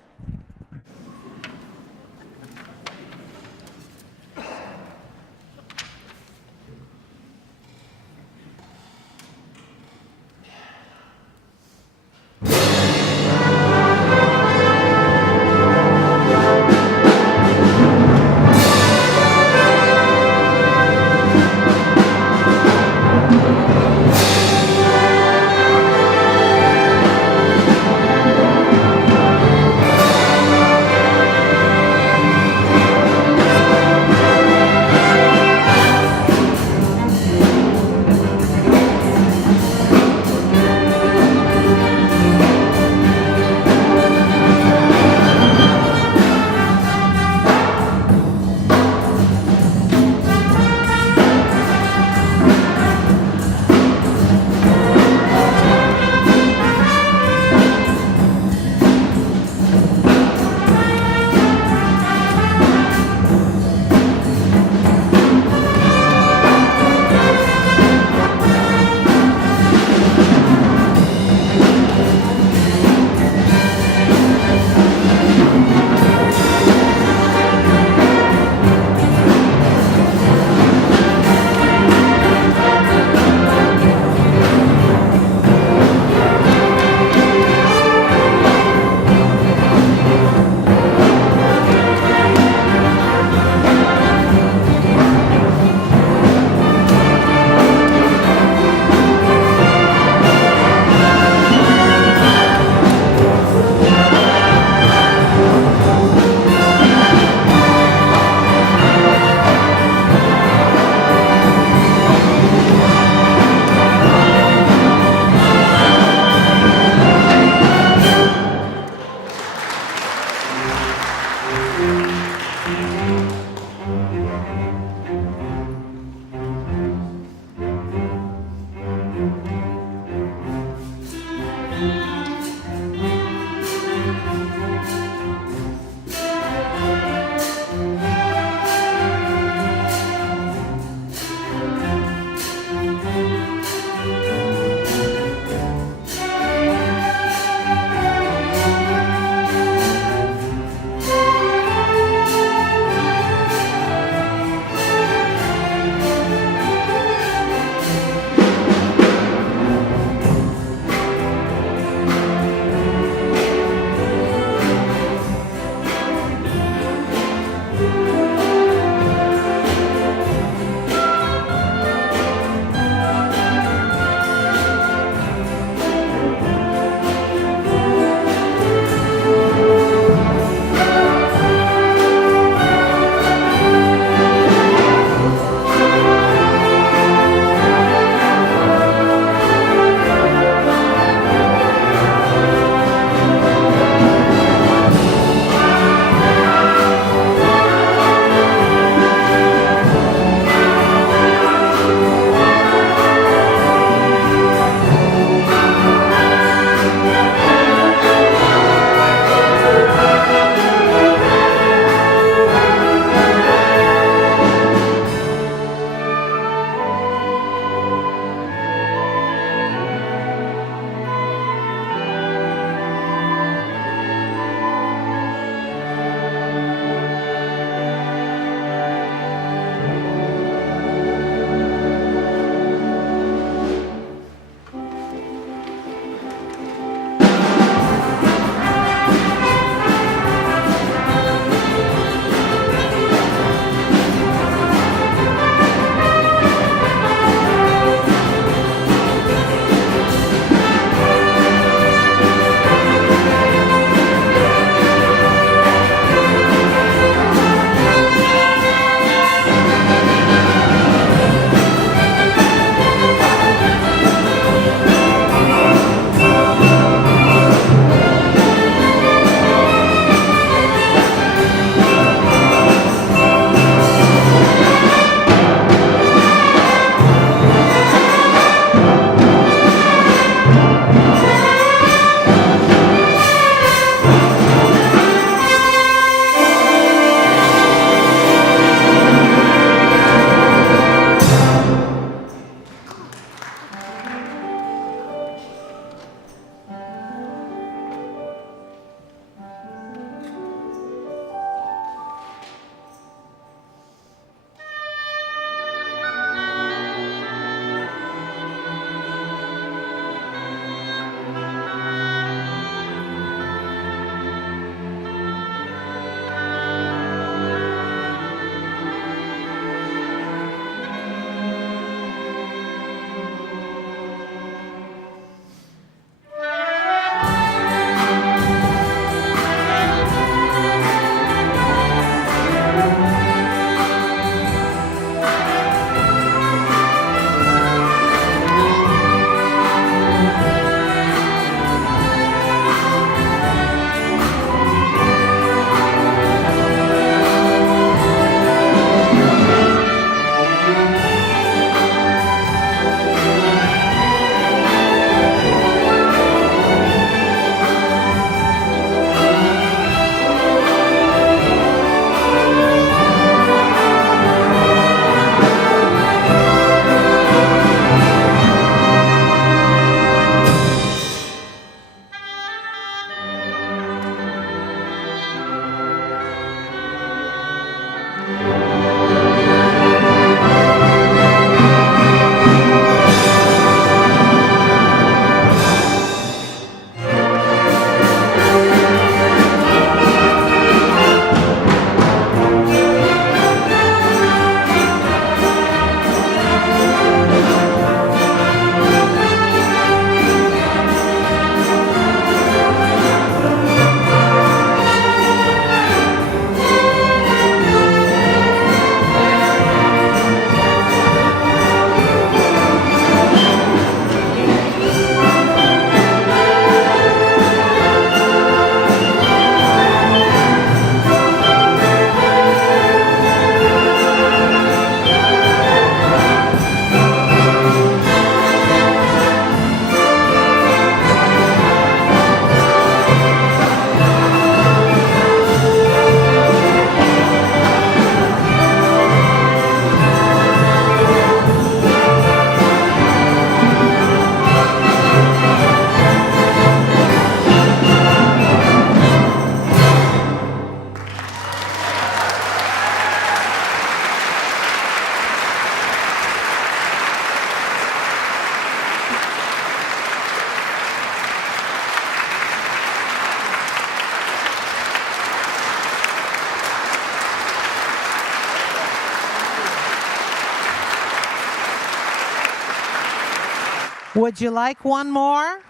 Would you like one more?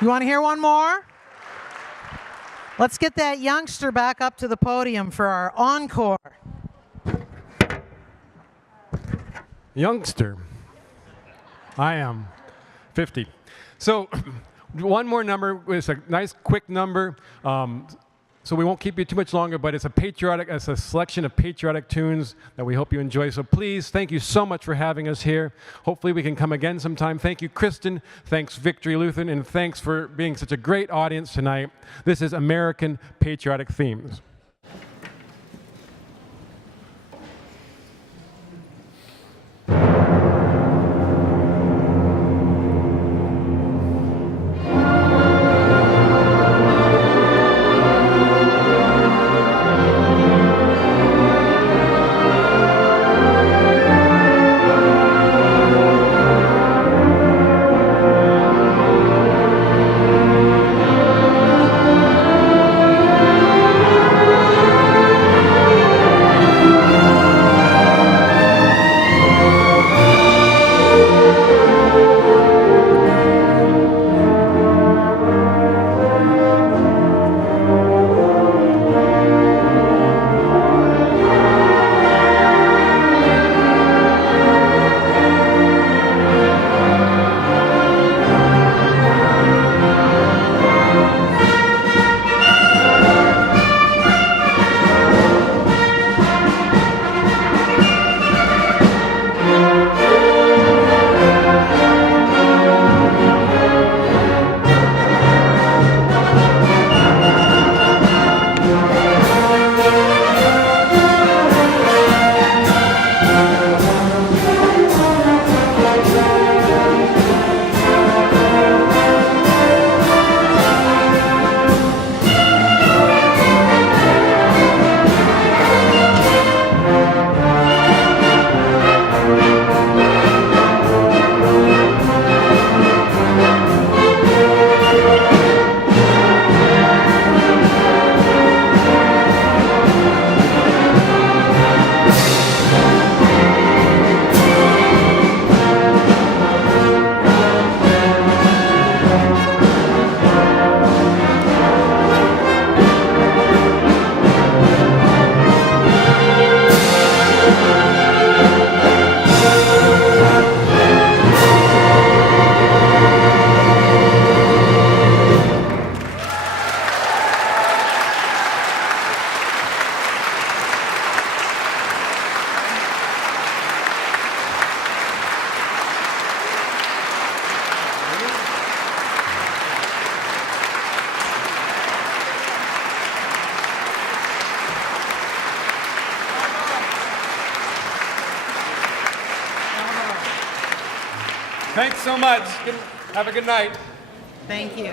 You want to hear one more? Let's get that youngster back up to the podium for our encore. Youngster. I am 50. So one more number. It's a nice quick number. So we won't keep you too much longer, but it's a selection of patriotic tunes that we hope you enjoy. So please, thank you so much for having us here. Hopefully we can come again sometime. Thank you, Kristen. Thanks, Victory Lutheran. And thanks for being such a great audience tonight. This is American Patriotic Themes. Thanks so much. Have a good night. Thank you.